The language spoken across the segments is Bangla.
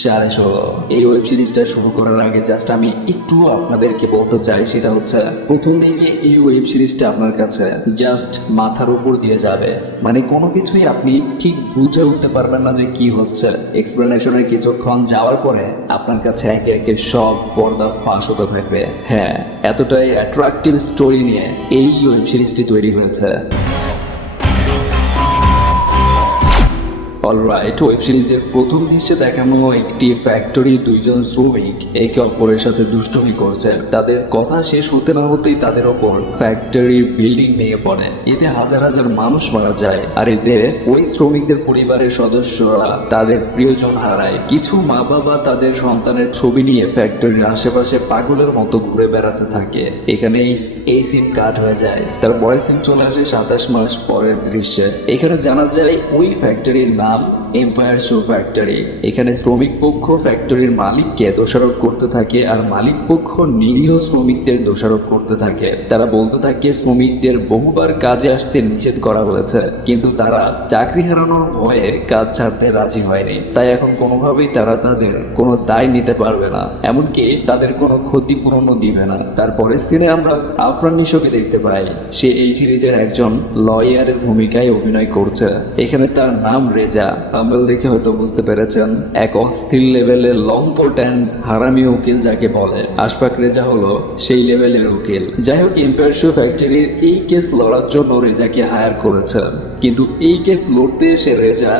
16:30 এই ওয়েব সিরিজটা শুরু করার আগে জাস্ট আমি একটু আপনাদেরকে বলতে চাই, সেটা হচ্ছে প্রথম দিকে এই ওয়েব সিরিজটা আপনার কাছে জাস্ট মাথার উপর দিয়ে যাবে, মানে কোনো কিছুই আপনি ঠিক বুঝে উঠতে পারবেন না যে কি হচ্ছে। এক্সপ্লেনেশনের কিছুক্ষণ যাওয়ার পরে আপনার কাছে একে একে সব পর্দা ফাঁস হতে থাকবে। হ্যাঁ, এতটাই অ্যাট্রাকটিভ স্টোরি নিয়ে এই ওয়েব সিরিজটি তৈরি হয়েছে। অলরাইট, ওয়েব সিরিজের প্রথম দৃশ্যে দেখানো একটি ফ্যাক্টরি দুইজন শ্রমিক একে অপরের সাথে দুষ্টুমি করছে। তাদের কথা শেষ হতে না হতেই তাদের ওপর ফ্যাক্টরির বিল্ডিং ভেঙে পড়ে, এতে হাজার হাজার মানুষ মারা যায়। আর এতে ওই শ্রমিকদের পরিবারের সদস্যরা তাদের প্রিয়জন হারায়। কিছু মা বাবা তাদের সন্তানের ছবি নিয়ে ফ্যাক্টরির আশেপাশে পাগলের মতো ঘুরে বেড়াতে থাকে। এখানেই এই সিন কাট হয়ে যায়। তার পরের সিন চলে আসে 27 মাস পরের দৃশ্যে। এখানে জানা যায় ওই ফ্যাক্টরির নাম এম্পায়ার শু ফ্যাক্টরি। এখানে শ্রমিক পক্ষ ফ্যাক্টরির মালিককে দোষারোপ করতে থাকে আর মালিক পক্ষ নিরীহ শ্রমিকদের দোষারোপ করতে থাকে। তারা বলতে থাকে শ্রমিকদের বহুবার কাজে আসতে নিষেধ করা হয়েছে, কিন্তু তারা চাকরি হারানোর ভয়ে কাজ ছাড়তে রাজি হয়নি। তাই এখন কোনোভাবেই তারা তাদের কোনো দায় নিতে পারবে না, এমনকি তাদের কোনো ক্ষতিপূরণও দিবে না। তারপরে সিনে আমরা আফরান নিশোকে দেখতে পাই। সে এই সিরিজের একজন লয়ারের ভূমিকায় অভিনয় করছে। এখানে তার নাম রেজা। থাম্বনেল দেখে হয়তো বুঝতে পেরেছেন, এক অস্থির লেভেলের লম্পট অ্যান্ড হারামি উকিল যাকে বলে। আশফাক রেজা হলো সেই লেভেলের উকিল। যাই হোক, এম্পায়ার শু ফ্যাক্টরির এই কেস লড়ার জন্য রেজাকে হায়ার করেছে, কিন্তু এই কেস লড়তে এসে রেজা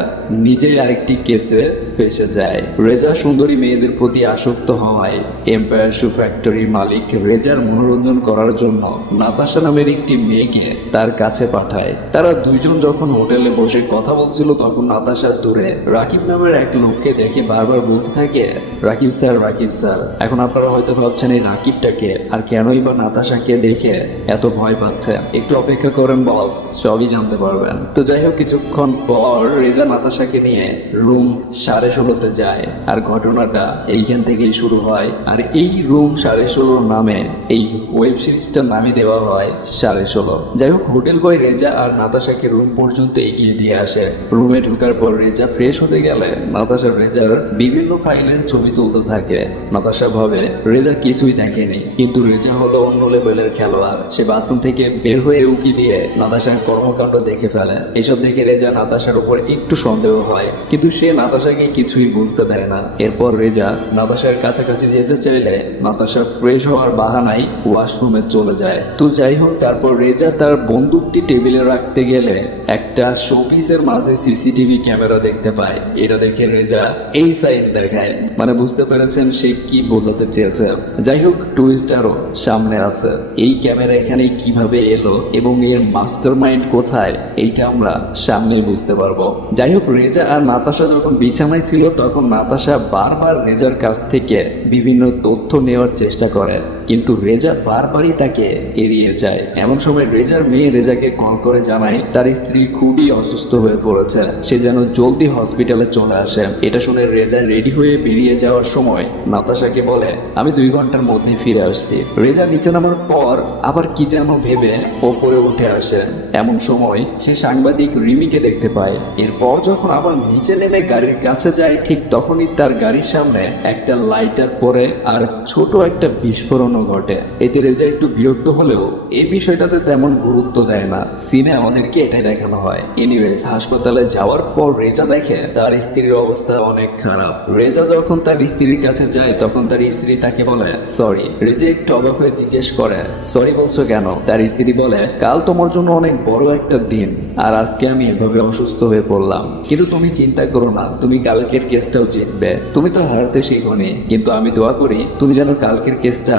নিজেই আরেকটি কেসে ফেসে যায়। রেজা সুন্দরী মেয়েদের প্রতি আসক্ত হওয়ায় এম্পায়ার শু ফ্যাক্টরির মালিক রেজার মনোরঞ্জন করার জন্য নাতাশা নামের একটি মেয়েকে তার কাছে পাঠায়। তারা দুইজন যখন হোটেলে বসে কথা বলছিল, তখন নাতাশার দূরে রাকিব নামের এক লোককে দেখে বারবার বলতে থাকে, রাকিব স্যার, রাকিব স্যার। এখন আপনারা হয়তো ভাবছেন এই রাকিবটাকে, আর কেনই বা নাতাশাকে দেখে এত ভয় পাচ্ছে। একটু অপেক্ষা করেন বস, সবই জানতে পারবেন। তো যাই হোক, কিছুক্ষণ পর রেজা নাতাশাকে নিয়ে রুম 16:30 যায়, আর ঘটনাটা এইখান থেকেই শুরু হয়। আর এই রুম 16:30 নামে এই ওয়েব সিরিজটার নামে দেওয়া হয় 16:30। যাই হোক, হোটেল বয় রেজা আর নাতাশাকে রুম পর্যন্ত এগিয়ে দিয়ে আসে। রুমে ঢোকার পর রেজা ফ্রেশ হতে গেলে নাতাশা রেজার বিভিন্ন ফাইলের ছবি তুলতে থাকে। নাতাশা ভাবে রেজা কিছুই দেখেনি, কিন্তু রেজা হলো অন্য লেভেলের খেলোয়াড়। সে বাথরুম থেকে বের হয়ে উকি দিয়ে নাতাশার কর্মকাণ্ড দেখে ফেলে। এসব দেখে রেজা নাতাশার উপর একটু সন্দেহ হয়, কিন্তু সে নাতাশাকে কিছুই বুঝতে দেয় না। এরপর রেজা নাতাশার কাছাকাছি যেতে চাইলে নাতাশা ফ্রেশ হওয়ার বাহানায় ওয়াশরুমে চলে যায়। তো যাই হোক, তারপর রেজা তার বন্দুকটি টেবিলে রাখতে গেলে একটা শোপিসের মাঝে সিসিটিভি ক্যামেরা দেখতে পায়। এটা দেখে রেজা এই সাইন দেখায়, মানে বুঝতে পেরেছেন সে কি বোঝাতে চেয়েছে। যাই হোক, টুইস্ট আরো সামনে আছে। এই ক্যামেরা এখানে কিভাবে এলো এবং এর মাস্টার মাইন্ড কোথায়, এইটা আমরা সামনে বুঝতে পারবো। যাই হোক, রেজা আর নাতাশা যখন বিছানায় ছিল, তখন নাতাশা বারবার রেজার কাছ থেকে বিভিন্ন তথ্য নেওয়ার চেষ্টা করে, কিন্তু রেজা বারবারই তাকে এড়িয়ে যায়। এমন সময় রেজার মেয়ে রেজাকে কল করে জানায় তার স্ত্রী খুবই অসুস্থ হয়ে পড়েছে, সে যেন জলদি হসপিটালে চলে আসে। এটা শুনে রেজা রেডি হয়ে বেরিয়ে যাওয়ার সময় নাতাশাকে বলে, আমি 2 ঘন্টার মধ্যে ফিরে আসছি। রেজা নিচে নামার পর আবার কি যেন ভেবে ওপরে উঠে আসে। এমন সময় সে সাংবাদিক রিমিকে দেখতে পায়। এরপর যখন আবার নিচে নেমে গাড়ির কাছে যায়, ঠিক তখনই তার গাড়ির সামনে একটা লাইটার পড়ে আর ছোট একটা বিস্ফোরণও ঘটে। এতে রেজা একটু বিরক্ত হলেও এই বিষয়টাতে তেমন গুরুত্ব দেয় না। সিনে আমাদেরকে এটাই দেখানো হয়। এনিওয়েজ, হাসপাতালে যাওয়ার পর রেজা দেখে তার স্ত্রীর অবস্থা অনেক খারাপ। রেজা যখন তার স্ত্রীর কাছে যায়, তখন তার স্ত্রী তাকে বলে সরি। রেজা একটু অবাক হয়ে জিজ্ঞেস করে, সরি বলছো কেন? তার স্ত্রী বলে, কাল তোমার জন্য অনেক বড় একটা দিন, আর আজকে আমি এভাবে অসুস্থ হয়ে পড়লাম, কিন্তু তুমি চিন্তা করো না, তুমি কালকের কেসটাও জিতবে। তুমি তো হারতে শিখোনি, কিন্তু আমি দোয়া করি তুমি যেন কালকের কেসটা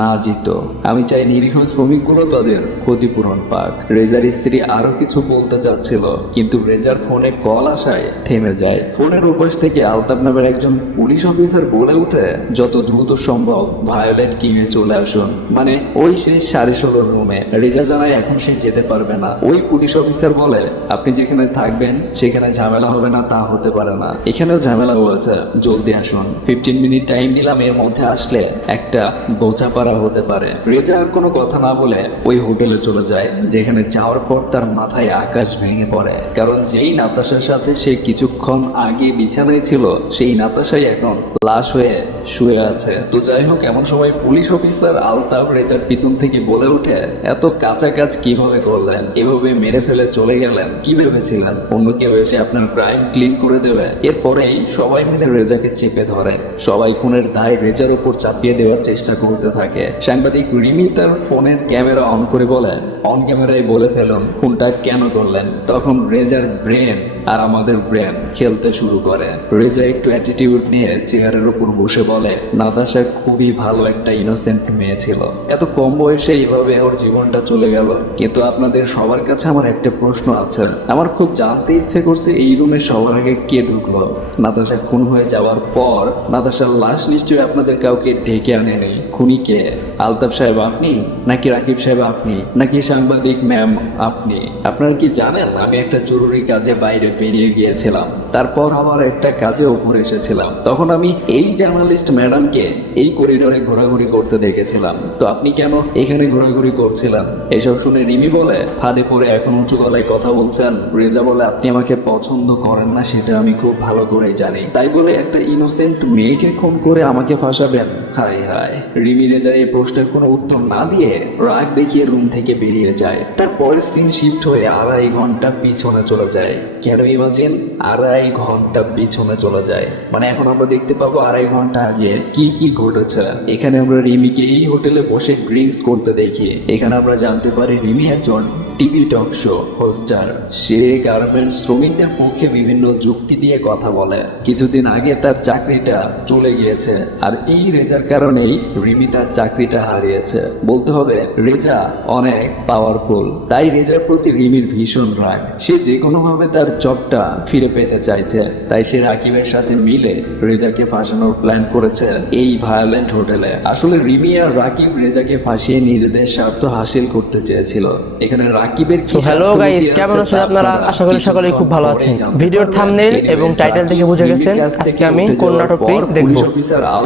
না জিতো। আমি চাই নিরীহ শ্রমিকগুলো তাদের ক্ষতিপূরণ পাক। রেজার স্ত্রী আরো কিছু বলতে চাচ্ছিল, কিন্তু রেজার ফোনে কল আসায় থেমে যায়। ফোনের উপাস থেকে আলতাফ নামের একজন পুলিশ অফিসার বলে উঠে, যত দ্রুত সম্ভব ভায়োলেট কিংয়ে চলে আসুন, মানে ওই সেই 16:30 রুমে। রেজা জানায় এখন সে যেতে পারবে না। ওই পুলিশ অফিসার বলে, আপনি যেখানে থাকবেন সেখানে ঝামেলা হবে না তা হতে পারে না, এখানেও ঝামেলা হয়েছে, জলদি আসুন। 15 মিনিট টাইম দিলাম, এর মধ্যে আসলে একটা বোঝাপড়া হতে পারে। রেজা আর কোনো কথা না বলে ওই হোটেলে চলে যায়, যেখানে যাওয়ার পর তার মাথায় আকাশ ভেঙে পড়ে। কারণ যেই নাতাশার সাথে সে কিছুক্ষণ আগে বিছানায় ছিল, সেই নাতাশাই এখন লাশ হয়ে শুয়ে আছে। তো যাই হোক, এমন সময় পুলিশ অফিসার আলতাফ রেজার পিছন থেকে বলে ওঠে, এত কাঁচা কাজ কিভাবে করলেন, এভাবে মেরে ফেলে চলে গেলেন, কি ভেবেছিলেন অন্য কেউ এসে আপনার ক্রাইম ক্লিন করে দেবে? এরপরেই সবাই মিলে রেজাকে চেপে ধরে, সবাই খুনের দায় রেজার উপর চাপিয়ে দেওয়ার চেষ্টা করতে থাকে। সাংবাদিক রিমি তার ফোনের ক্যামেরা অন করে বলে, অন ক্যামেরায় বলে ফেলুন খুনটা কেন করলেন। তখন রেজার ব্রেন আর আমাদের ব্রেন খেলতে শুরু করে। রেজা একটু অ্যাটিটিউড নিয়ে চেয়ারের উপর বসে বলে, নাতাশা খুবই ভালো একটা ইনোসেন্ট মেয়ে ছিল, এত কম বয়সে এইভাবে ওর জীবনটা চলে গেল। কিন্তু আপনাদের সবার কাছে আমার একটা প্রশ্ন আছে, আমার খুব জানতে ইচ্ছে করছে এই রুমে সবার আগে কে ঢুকলো? নাতাশা খুন হয়ে যাওয়ার পর নাতাশার লাশ নিশ্চয়ই আপনাদের কাউকে ডেকে আনেনি। খুনি কে? আলতাফ সাহেব আপনি, নাকি রাকিব সাহেব আপনি, নাকি সাংবাদিক ম্যাম আপনি? আপনারা কি জানেন আমি একটা জরুরি কাজে বাইরে বেরিয়ে গিয়েছিলাম, তারপর আবার একটা কাজে উপরে এসেছিলাম, তখন আমি এই জার্নালিস্ট ম্যাডামকে এই করিডোরে ঘোরাঘুরি করতে দেখেছিলাম। তো আপনি কেন এখানে ঘোরাঘুরি করছিলেন? এসব শুনে রিমি বলে, ফাঁদে পড়ে এখন উঁচু গলায় কথা বলছেন। রেজা বলে, আপনি আমাকে পছন্দ করেন না সেটা আমি খুব ভালো করেই জানি, তাই বলে একটা ইনোসেন্ট মেয়েকে খুন করে আমাকে ফাঁসাবেন? হায় হায়। রিমি রেজার এই প্রশ্নের কোনো উত্তর না দিয়ে রাগ দেখিয়ে রুম থেকে বেরিয়ে যায়। তারপরের সিন শিফট হয়ে 2.5 ঘন্টা পিছনে চলে যায়। কেন ইমাজিন, 2.5 ঘন্টা পিছনে চলে যায়, মানে এখন আমরা দেখতে পাবো 2.5 ঘন্টা আগে কি কি ঘটেছে। এখানে আমরা রিমিকে এই হোটেলে বসে ড্রিঙ্কস করতে দেখি। এখানে আমরা জানতে পারি রিমি একজন টিভি টক শো হোস্টার। সে গার্মেন্টস শ্রমিকদের পক্ষে বিভিন্ন যুক্তি দিয়ে কথা বলে। কিছুদিন আগে তার চাকরিটা চলে গিয়েছে, আর এই রেজার কারণেই রিমি তার চাকরিটা হারিয়েছে। বলতে হবে রেজা অনেক পাওয়ারফুল, তাই রেজার প্রতি রিমির ভীষণ রাগ। সে যে কোনো ভাবে তার জবটা ফিরে পেতে চাইছে, তাই সে রাকিবের সাথে মিলে রেজাকে ফাঁসানোর প্ল্যান করেছে এই ভায়োলেন্ট হোটেলে। আসলে রিমি আর রাকিব রেজাকে ফাঁসিয়ে নিজেদের স্বার্থ হাসিল করতে চেয়েছিল। এখানে রাকিবের কি হ্যালো গাইস, কেমন আছেন আপনারা? আশা করি সকলেই খুব ভালো আছেন। ভিডিওর থাম্বনেল এবং টাইটেল থেকে বুঝে গেছেন আজকে আমি কোন নাটকটি দেখব।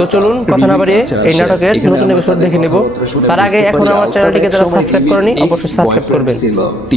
তো চলুন কথা না বাড়িয়ে এই নাটকের নতুন এপিসোড দেখে নেব। তার আগে এখন আমার চ্যানেলটিকে যারা সাবস্ক্রাইব করেনি অবশ্যই সাবস্ক্রাইব করবেন।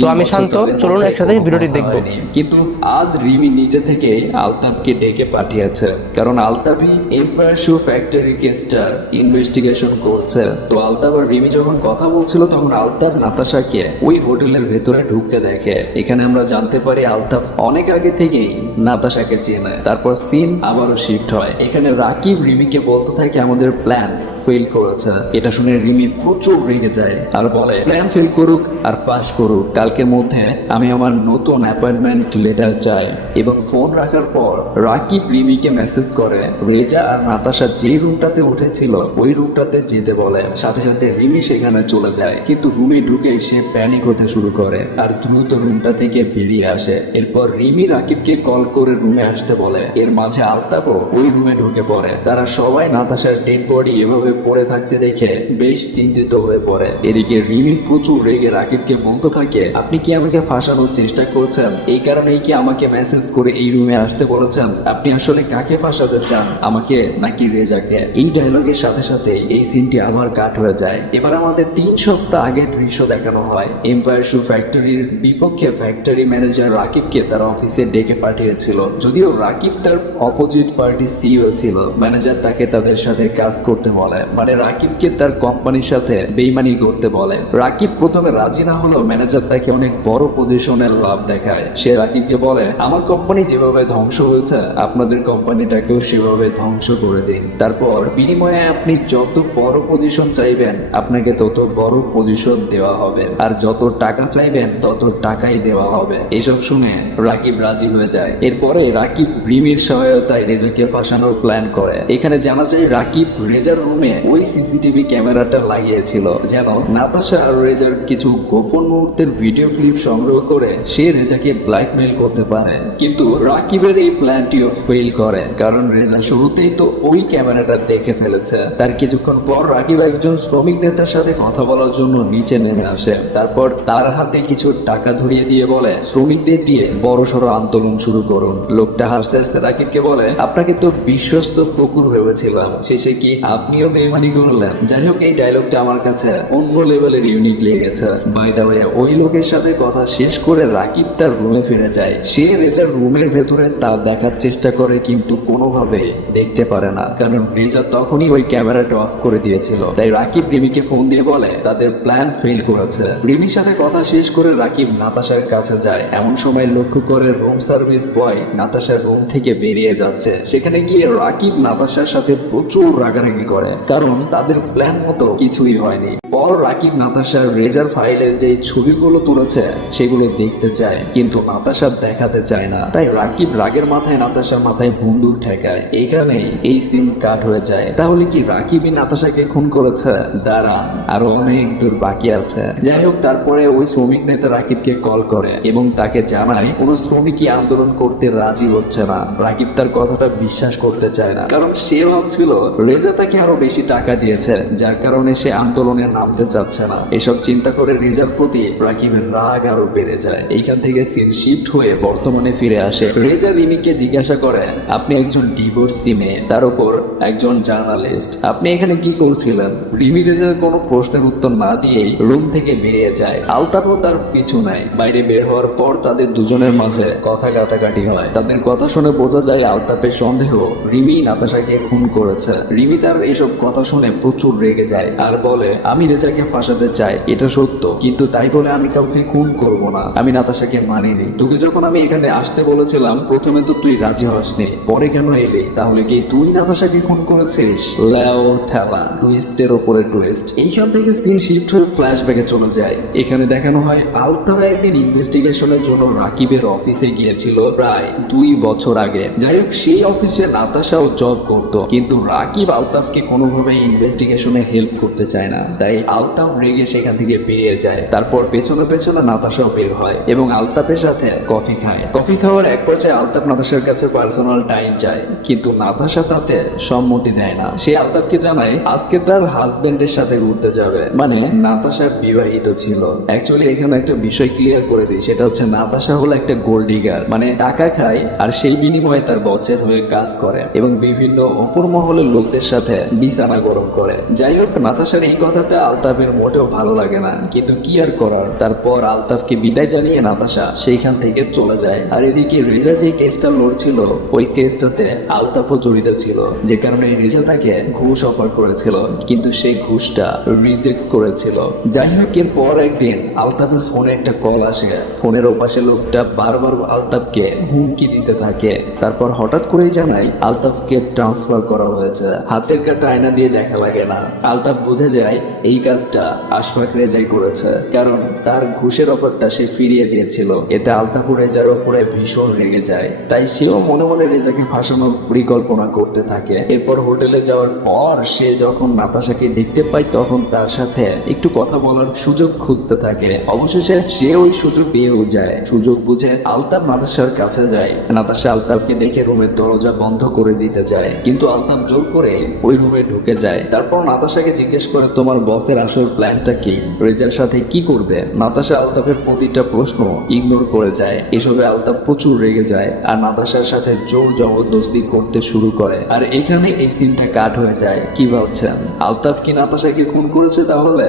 তো আমি শান্ত, চলুন একসাথে ভিডিওটি দেখব। কিন্তু আজ রিমি নিজে থেকে আলতাফকে ডেকে পাঠিয়েছে, কারণ আলতাফই এম্পায়ার শু ফ্যাক্টরি কেসটার ইনভেস্টিগেশন করছে। তো আলতাফ আর রিমি যখন কথা বলছিল, তখন আলতাফ নাতাশাকে ওই হোটেলের ভেতরে ঢুকতে দেখে। এখানে আমরা জানতে পারি আলতাফ অনেক আগে থেকেই নাতাশাকে চেনে। তারপর সিন আবারও শিফট হয়। এখানে রাকিব রিমিকে বলতে থাকে আমাদের প্ল্যান ফেল করেছে। এটা শুনে রিমি প্রচুর রেগে যায় আর বলে, প্ল্যান ফেল করুক আর পাস করুক, কালকের মধ্যে আমি আমার নতুন অ্যাপয়েন্টমেন্ট লেটার চাই। এবং ফোন রাখার পর রাকিব রিমিকে মেসেজ করে রেজা আর নাতাশা যে রুমটাতে উঠেছিল ওই রুমটাতে যেতে বলে। সাথে সাথে রিমি সেখানে চলে যায়, কিন্তু রুমে ঢুকে সে প্যানিক হতে শুরু করে আর দ্রুত রুমটা থেকে বেরিয়ে আসে। এরপর রিমি রাকিবকে কল করে রুমে আসতে বলে। এর মাঝে আলতাফও ওই রুমে ঢুকে পড়ে। তারা সবাই নাতাশার ডেড বডি এভাবে পড়ে থাকতে দেখে বেশ চিন্তিত হয়ে পড়ে। এদিকে রিমি প্রচুর রেগে রাকিবকে বলতে থাকে, আপনি কি আমাকে ফাঁসানোর চেষ্টা করছেন? এই কারণেই কি আমাকে মেসেজ করে এই রুমে আসতে বলেছেন? আপনি আসলে কাকে ফাঁসাতে চান, আমাকে নাকি রেজাকে? এই ডায়লগের সাথে সাথে এই সিনটি আবার কাট হয়ে যায়। এবার আমাদের 3 সপ্তাহ আগের দৃশ্য দেখানো হয়। এম্পায়ার শু ফ্যাক্টরির বিপক্ষে ফ্যাক্টরি ম্যানেজার রাকিবকে তার অফিসে ডেকে পাঠিয়েছিল। যদিও রাকিব তার অপোজিট পার্টি সিইও ছিল, ম্যানেজার তাকে তাদের সাথে কাজ করতে বলে, মানে রাকিবকে তার কোম্পানির সাথে বেইমানি করতে বলে। রাকিব প্রথমে রাজি না হলেও ম্যানেজার তাকে অনেক বড় পজিশনের লাভ দেখায়। সে রাকিবকে বলে, আমার কোম্পানি যেভাবে ধ্বংস হয়েছে আপনাদের কোম্পানিটাকেও সেভাবে ধ্বংস করে দিন। তারপর বিনিময়ে আপনি যত বড় পজিশন চাইবেন আপনাকে তত বড় পজিশন দেওয়া হবে, আর যত টাকা চাইবেন তত টাকাই দেওয়া হবে। এসব শুনে রাকিব রাজি হয়ে যায়। এরপরে রাকিব রিমির সহায়তায় রেজাকে ফাঁসানোর প্ল্যান করে। এখানে জানা যায় রাকিব রেজার রুমে ওই সিসিটিভি ক্যামেরাটা লাগিয়েছিল, যেন নাতাশা আর রেজার কিছু গোপন মুহূর্তের ভিডিও ক্লিপ সংগ্রহ করে সে রেজাকে ব্ল্যাকমেইল করতে পারে। কিন্তু রাকিবের এই প্ল্যানটিও ফেল করে, কারণ রেজা শুরুতেই তো ওই ক্যামেরাটা দেখে ফেলেছে। তার কিছুক্ষণ পর রাকিব একজন শ্রমিক নেতার সাথে কথা বলার জন্য নিচে নেমে আসে। তারপর তার হাতে কিছু টাকা ধরিয়ে দিয়ে বলে শ্রমিকদের দিয়ে বড়সড় আন্দোলন শুরু করুন। লোকটা হাসতে হাসতে রাকিবকে বলে আপনাকে তো বিশ্বস্ত কুকুর ভেবেছিলাম, শেষে কি আপনিও বেইমানি করলেন। যাই হোক, এই ডায়লগটা আমার কাছে অন্য লেভেলের ইউনিক লেগেছে। বাই দ্য ওয়ে, ওই লোকের সাথে কথা শেষ করে রাকিব তার রুমে ফিরে যায়। সে রেজার রুমের ভেতরে তা দেখার চেষ্টা করে কিন্তু কোনোভাবে দেখতে পারে না, কারণ রেজা তখনই ওই ক্যামেরাটা অফ করে দিয়েছিল। তাই রাকিব রিমিকে ফোন দিয়ে বলে তাদের প্ল্যান ফেল করেছে। রিমির সাথে কথা শেষ করে রাকিব নাতাশার কাছে যায়। এমন সময় লক্ষ্য করে রুম সার্ভিস বয় নাতাশার রুম থেকে বেরিয়ে যাচ্ছে। সেখানে গিয়ে রাকিব নাতাশার সাথে প্রচুর রাগারাগি করে, কারণ তাদের প্ল্যান মতো কিছুই হয়নি। পর রাকিব নাতাশার রেজার ফাইলের যে ছবিগুলো তুলেছে সেগুলো দেখতে চায়, কিন্তু নাতাশা দেখাতে চায় না। তাই রাকিব রাগের মাথায় নাতাশার মাথায় বন্দুক ঠেকায়। এইখানেই এই সিন কাট হয়ে যায়। তাহলে কি রাকিবই নাতাশাকে খুন করেছে? দাঁড়ান, আরো অনেক দূর বাকি আছে। যাই হোক, তারপরে ওই শ্রমিক নেতা রাকিবকে কল করে এবং তাকে জানায় কোনো শ্রমিকই আন্দোলন করতে রাজি হচ্ছে না। রাকিব তার কথাটা বিশ্বাস করতে চায় না, কারণ সে ভাবছিল রেজা তাকে আরো বেশি টাকা দিয়েছে, যার কারণে সে আন্দোলনে নামতে চাচ্ছে না। এসব চিন্তা করে রেজার প্রতি রাকিবের রাগ আরো বেড়ে যায়। এইখান থেকে সিন শিফট হয়ে বর্তমানে ফিরে আসে। রেজা রিমিকে জিজ্ঞাসা করে আপনি একজন ডিভোর্সি মেয়ে, তার উপর একজন জার্নালিস্ট, আপনি এখানে কি করছিলেন? রিমি রেজার কোনো প্রশ্নের উত্তর না দিয়েই রুম থেকে বেরিয়ে যায়। আলতাফও তার পিছু নেয়। বাইরে বের হওয়ার পর তাদের দুজনের মাঝে কথা কাটাকাটি হয়। তাদের কথা শুনে বোঝা যায় আলতাফের সন্দেহ রিমি নাতাশাকে খুন করেছে। রিমি তার এসব কথা শুনে প্রচুর রেগে যায় আর বলে আমি রেজাকে ফাঁসাতে চাই, এটা সত্য, কিন্তু তাই বলে আমি কাউকে খুন করব না। আমি নাতাশাকে মানিনি। তোকে যখন আমি এখানে আসতে বলেছিলাম প্রথমে তো তুই রাজি হসনি, পরে কেন এলি? তাহলে কি তুই নাতাশাকে খুন করেছিস? লেও ঠেলা, টুইস্টের ওপরে টুইস্ট। এইখান থেকে সিন শিফট হয়ে ফ্ল্যাশব্যাকে চলে যায়। এখানে দেখানো হয় আলতাফ একদিন ইনভেস্টিগেশনের জন্য রাকিবের অফিসে গিয়েছিল প্রায় 2 বছর আগে। যাই হোক, সেই অফিসে নাতাশাও জব করত, কিন্তু রাকিব আলতাফকে কোনোভাবে ইনভেস্টিগেশনে হেল্প করতে চায় না। তাই আলতাফ রেগে সেখান থেকে বেরিয়ে যায়। তারপর পেছনে পেছনে নাতাশাও বের হয় এবং আলতাফের সাথে কফি খায়। কফি খাওয়ার এক পর্যায়ে আলতাফ নাতাশার কাছে পার্সোনাল টাইম চায়, কিন্তু নাতাশা তাতে সম্মতি দেয় না। সে আলতাফকে জানায় আজকে তার হাজবেন্ডের সাথে ঘুরতে যাবে, মানে নাতাশা বিবাহিত ছিল। অ্যাকচুয়ালি এখানে একটা বিষয় ক্লিয়ার করে দিই, সেটা হচ্ছে নাতাশা হলো একটা গোল্ড ডিগার, মানে টাকা খায় আর সেই বিনিময়ে তার বসের হয়ে কাজ করে এবং বিভিন্ন অপর মহলের লোকদের সাথে বিছানা গরম করে। যাই হোক, নাতাশার এই কথাটা আলতাফের মোটেও ভালো লাগে না, কিন্তু কি আর করার। তারপর আলতাফকে বিদায় জানিয়ে নাতাশা সেইখান থেকে চলে যায়। আর এদিকে রেজা যে কেসটা লড়ছিল ওই কেসটাতে আলতাফও জড়িত ছিল, যে কারণে রেজা তাকে ঘুষ অফার করেছিল, কিন্তু সেই ঘুষটা রিজেক্ট করেছিল। যাই হোক, এরপর একদিন আলতাফের ফোনে একটা কল আসে। ফোনের ওপাশে লোকটা বারবার আলতাফকে হুমকি দিতে থাকে। তারপর হঠাৎ করেই জানায় আলতাফকে ট্রান্সফার করা হয়েছে। হাতের কাটা আয়না দিয়ে দেখা লাগে না। আলতাফ বুঝে যায় এই কাজটা আশফাক রেজাই করেছে, কারণ তার ঘুষের অফারটা সে ফিরিয়ে দিয়েছিল। এতে আলতাফ রেজার উপরে ভীষণ রেগে যায়। তাই সেও মনে মনে রেজাকে ফাঁসানোর পরিকল্পনা করতে থাকে। এরপর হোটেলে যাওয়ার পর সে যখন নাতাশাকে দেখতে পায় তখন তার সাথে একটু কথা বলার সুযোগ খুঁজতে থাকে। অবশেষে সে ওই সুযোগ পেয়েও যায়। সুযোগ বুঝে আলতাফ নাতাশার কাছে যায়। নাতাশা আলতাফকে দেখে রুমের দরজা বন্ধ করে দিতে যায়, কিন্তু আলতাফ জোর করে ওই রুমে ঢুকে যায়। তারপর নাতাশাকে জিজ্ঞেস করে তোমার বসের আসল প্ল্যানটা কি, রেজার সাথে কি করবে? নাতাশা আলতাফের প্রতিটা প্রশ্ন ইগনোর করে যায়। এসবে আলতাফ প্রচুর রেগে যায় আর নাতাশার সাথে জোর জবরদস্তি করতে শুরু করে। আর এখানে এই সিনটা কাট হয়ে যায়। কি ভাবছেন, আলতাফ কি নাতাশাকে খুন করেছে তাহলে?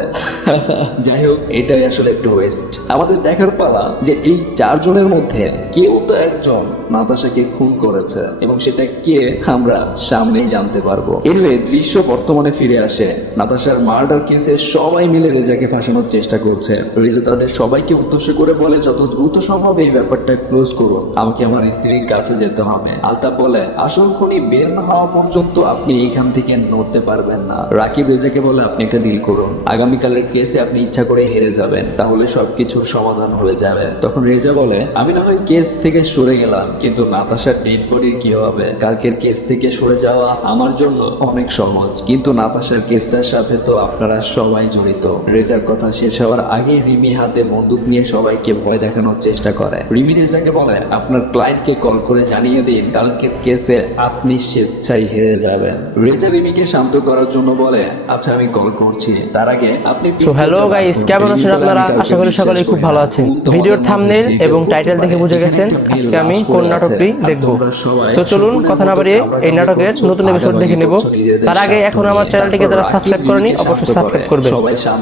যাই হোক, এটাই আসলে একটু ওয়েস্ট। আমাদের দেখার পালা যে এই 4 জনের মধ্যে কেউ তো একজন নাতাশাকে খুন করেছে এবং সেটা কে আমরা সামনেই জানতে পারবো। এনিওয়ে, দৃশ্য বর্তমানে ফিরে আসে। নাতাশার মার্ডার কেসে সবাই মিলে রেজাকে ফাঁসানোর চেষ্টা করছে। রেজা তাদের সবাইকে উদ্দেশ্য করে বলে যত দ্রুত সম্ভব এই ব্যাপারটা ক্লোজ করুন, আমাকে আমার স্ত্রীর কাছে যেতে হবে। আলতাফ বলে আসল খুনি বের না হওয়া পর্যন্ত আপনি এখান থেকে নড়তে পারবেন না। রাকিব রেজাকে বলে আপনি একটা ডিল করুন, আগামীকালের কেসে আপনি ইচ্ছা করে হেরে যাবেন, তাহলে সবকিছুর সমাধান হয়ে যাবে। তখন রেজা বলে আমি না হয় কেস থেকে সরে গেলাম, কিন্তু নাতাশার ডেড বডির কি হবে? কালকের কেস থেকে সরে যাওয়া আমার জন্য অনেক সহজ, কিন্তু নাতাশার কেসটার সাথে তো আপনারা সবাই জড়িত। রেজার কথা শেষ হওয়ার আগে রিমি হাতে বন্দুক নিয়ে সবাইকে ভয় দেখানোর চেষ্টা করে। রিমি রেজাকে বলে আপনার ক্লায়েন্টকে কল করে জানিয়ে দিন কালকের কেসে আপনি স্বেচ্ছায় হেরে যাবেন। রেজা রিমিকে শান্ত করার জন্য বলে আচ্ছা আমি কল করছি, তার আগে আপনি হ্যালো গাইস, কেমন আছেন আপনারা? আশা করি সকলেই খুব ভালো আছেন। ভিডিওর থাম্বনেল এবং টাইটেল দেখে বুঝে গেছেন আজকে আমি কোন নাটকটি দেখব। তো চলুন কথা না বাড়িয়ে এই নাটকের নতুন এপিসোড দেখে নেব। তার আগে এখন আমার চ্যানেলটিকে যারা সাবস্ক্রাইব করেনি অবশ্যই সাবস্ক্রাইব করবেন।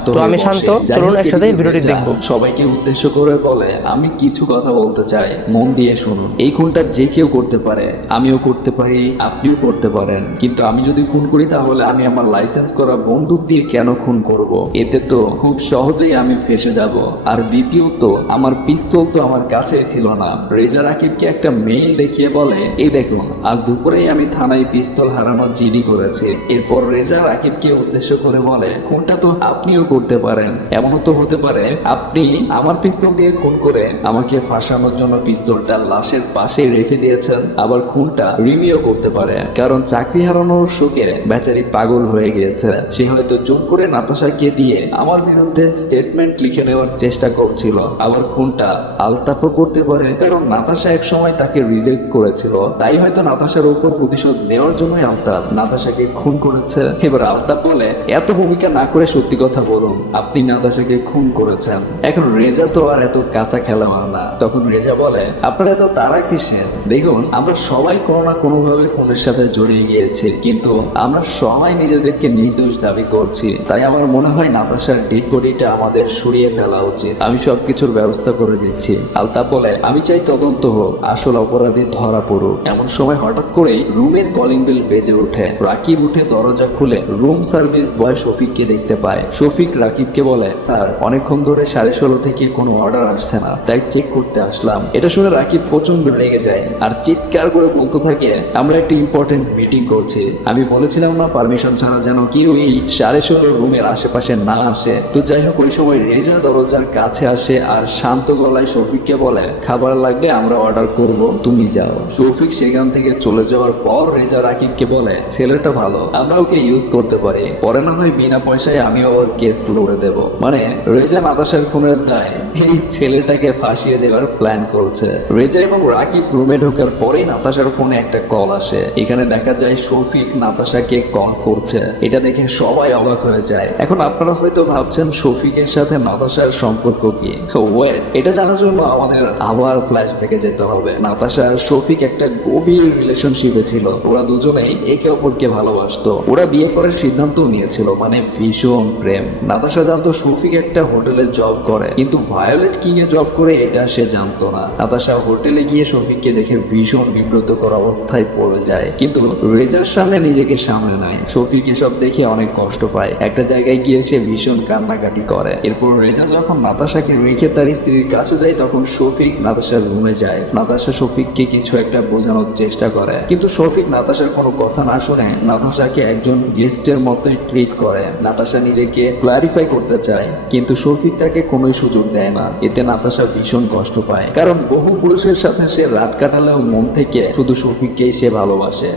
তো আমি শান্ত, চলুন একসাথে ভিডিওটি দেখব। সবাইকে উদ্দেশ্য করে বলে, আমি কিছু কথা বলতে চাই, মন দিয়ে শুনুন। এই খুনটা যে কেউ করতে পারে, আমিও করতে পারি, আপনিও করতে পারেন, কিন্তু আমি যদি খুন করি তাহলে আমি আমার লাইসেন্স করা বন্দুক দিয়ে কেন খুন করব? এতে তো খুব সহজেই আমি ফেসে যাব। আর দ্বিতীয়ত, আমার পিস্তল তো আমার কাছেই ছিল না। রেজা রাকিবকে একটা মেইল দেখিয়ে বলে, এই দেখুন, আজ দুপুরেই আমি থানায় পিস্তল হারানোর জিডি করেছি। এরপর রেজা রাকিবকে উদ্দেশ্য করে বলে, খুনটা তো আপনিও করতে পারেন। এমনও তো হতে পারে আপনি আমার পিস্তল দিয়ে খুন করে আমাকে ফাঁসানোর জন্য পিস্তলটা লাশের পাশে রেখে দিয়েছেন। আবার খুনটা রিমিও করতে পারে, কারণ চাকরি হারানোর শোকে বেচারি পাগল হয়ে গিয়েছে। সে হয়তো জোর করে নাতাশাকে দিয়ে আমার বিরুদ্ধে স্টেটমেন্ট লিখে নেওয়ার চেষ্টা করছিল। আবার খুনটা আলতাফও করতে পারে, কারণ নাতাশা এক সময় তাকে রিজেক্ট করেছিল। তাই হয়তো নাতাশার উপর প্রতিশোধ নেওয়ার জন্যই আলতাফ নাতাশাকে খুন করেছে। এবার আলতাফ বলে, এত ভূমিকা না করে সত্যি কথা বলুন, আপনি নাতাশাকে খুন করেছেন। এখন রেজা তো আর এত কাঁচা খেলোয়াড় না। তখন রেজা বলে, আপনারা এত তারা কিসের? দেখুন, আমরা সবাই কোনো না কোনো ভাবে খুনের সাথে জড়িয়ে গিয়েছি, কিন্তু আমরা সবাই নিজেদেরকে নির্দোষ দাবি করছি। তাই আমার মনে হয় নাতাশার ডেড বডিটা আমাদের সরিয়ে ফেলা উচিত। আমি সবকিছুর ব্যবস্থা করে দিচ্ছি। আলতাফ বলে, আমি চাই তদন্ত হোক, আসল অপরাধী ধরা পড়ুক। এমন সময় হঠাৎ করেই রুমের কলিং বেল বেজে ওঠে। রাকিব উঠে দরজা খুলে রুম সার্ভিস বয় শফিককে দেখতে পায়। শফিক রাকিবকে বলে, স্যার, অনেকক্ষণ ধরে 16:30 থেকে কোনো অর্ডার আসছে না, তাই চেক করতে আসলাম। এটা শুনে রাকিব প্রচন্ড রেগে যায় আর চিৎকার করে বলতে থাকে, আমরা একটা ইম্পর্টেন্ট মিটিং করছি। আমি বলেছিলাম না পারমিশন ছাড়া যেন কেউ এই 16:30 রুমের আশেপাশে না আসে। তো যাই হোক, ওই সময় রেজা দরজার কাছে আসে আর শান্ত গলায় শফিককে বলে, খাবার লাগলে আমরা অর্ডার করব, তুমি যাও। শফিক সেখান থেকে চলে যাওয়ার পর রেজা রাকিবকে বলে, ছেলেটা ভালো, আমরা ওকে ইউজ করতে পারি, পরে না হয় বিনা পয়সায় আমিও ওর কেস লড়ে দেব। মানে রেজা নাতাশার খুনের দায় এই ছেলেটাকে ফাঁসিয়ে দেওয়ার প্ল্যান করছে। রেজা এবং রাকিব রুমে ঢোকার পরেই নাতাশার ফোনে একটা কল আসে। এখানে দেখা যায় শফিক নাতাশাকে কল করছে। এটা দেখে সবাই অবাক হয়ে যায়। এখন আপনারা হয়তো ভাবছেন শফিকের সাথে নাতাশার সম্পর্ক কি? ওয়েট, এটা জানার জন্য আমাদের আবার ফ্ল্যাশব্যাকে যেতে হবে। নাতাশা আর শফিক একটা গভীর রিলেশনশিপে ছিল। ওরা দুজনেই একে অপরকে ভালোবাসতো। ওরা বিয়ে করার সিদ্ধান্ত নিয়েছিল, মানে ভীষণ প্রেম। নাতাশা জানতো শফিক একটা হোটেলে জব করে, কিন্তু ভায়োলেট কিং এ জব করে এটা সে জানতো না। নাতাশা হোটেলে গিয়ে শফিককে দেখে ভীষণ বিব্রতকর অবস্থায় পড়ে যায়, কিন্তু রেজার সামনে নিজেকে সামনে নেয়। শফিক এসব দেখে অনেক কষ্ট পায়। একটা জায়গায় গিয়ে সে ভীষণ কান্নাকাটি করে। এরপর রেজা যখন নাতাশাকে রেখে তার স্ত্রীর কাছে যায়, তখন শফিক নাতাশার রুমে যায়। নাতাশা শফিককে কিছু একটা বোঝানোর চেষ্টা করে, কিন্তু শফিক নাতাশার কোনো কথা না শুনে নাতাশাকে একজন গেস্টের মতোই ট্রিট করে। নাতাশা নিজেকে ক্লারিফাই করতে চায়, কিন্তু শফিক তাকে কোনো সুযোগ দেয় না। এতে নাতাশা ভীষণ কষ্ট পায়, কারণ বহু পুরুষের সাথে সে রাত কাটালেও মন থেকে শুধু শফিককেই সে ভালোবাসে।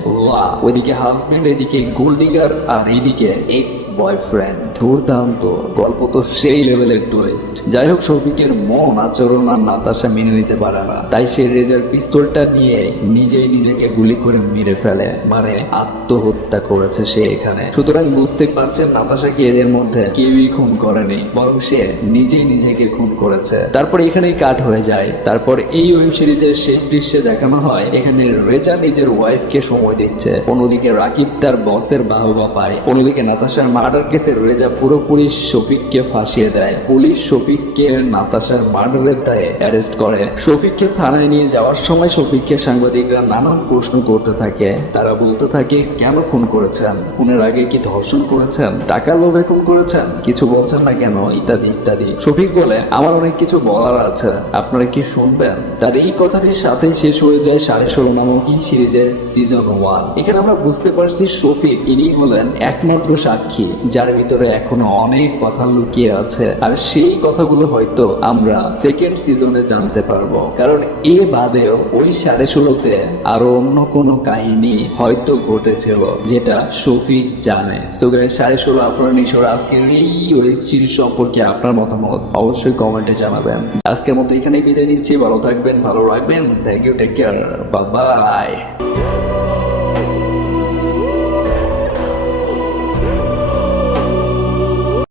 ওইদিকে হাজবেন্ড, এদিকে গোল্ড ডিগার, আর এইদিকে এক্স বয়ফ্রেন্ড। দুর্দান্ত গল্প তো সেই লেভেলের টুইস্ট। যাই হোক, শফিকের মন আচরণ আর নাতাশা মেনে নিতে পারে না, তাই সে রেজার পিস্তলটা নিয়ে নিজেই নিজেকে গুলি করে মেরে ফেলে। মানে আত্মহত্যা করেছে সে এখানে। সুতরাং বুঝতে পারছেন নাতাশাকে এদের মধ্যে কেউই খুন করেনি, বরং সে নিজেই নিজেকে খুন করেছে। তারপর এখানেই কাট হয়ে যায়। তারপর এই ওয়েব সিরিজের শেষ দৃশ্যে দেখানো হয় এখানে রেজা নিজের ওয়াইফকে সময় দিচ্ছে। অন্যদিকে রাকিব তার বসের বাহবা পায়। অন্যদিকে নাতাশার মার্ডার কেসে রেজা পুরোপুরি শফিককে ফাঁসিয়ে দেয়। পুলিশ শফিককে নাতাশার মার্ডারের দায়ে অ্যারেস্ট করে। শফিককে থানায় নিয়ে যাওয়ার সময় শফিককে সাংবাদিকরা নানান প্রশ্ন করতে থাকে। তারা বলতে থাকে, কেন খুন করেছেন? খুনের আগে কি ধর্ষণ করেছেন? টাকা লোভে খুন করেছেন? কিছু বলছেন না কেন? ইত্যাদি ইত্যাদি। শফিক বলে, আমার অনেক কিছু বলার আছে, আপনারা কি শুনবেন? তার এই কথাটির সাথেই শেষ হয়ে যায় 16.5 নামক এই সিরিজের সিজন 1। এখানে আমরা বুঝতে পারছি শফিক ইনি হলেন একমাত্র সাক্ষী, যার ভিতরে এখনো অনেক কথা লুকিয়ে আছে। আর সেই কথাগুলো হয়তো আমরা সেকেন্ড সিজনে জানতে পারবো, কারণ এ বাদেও ওই 16.5-তে আরো অন্য কোনো কাহিনী হয়তো ঘটেছিল যেটা শফিক জানে। সো গাইস, 16.5 আপনারা নিশ্চয় আজকের এই ওয়েব সিরিজ সম্পর্কে আপনার মতামত অবশ্যই কমেন্টে জানাবেন। আজকের মতো এখানেই বিদায় নিচ্ছি। ভালো থাকবেন, ভালো রাখবেন। Thank you, take care, bye by.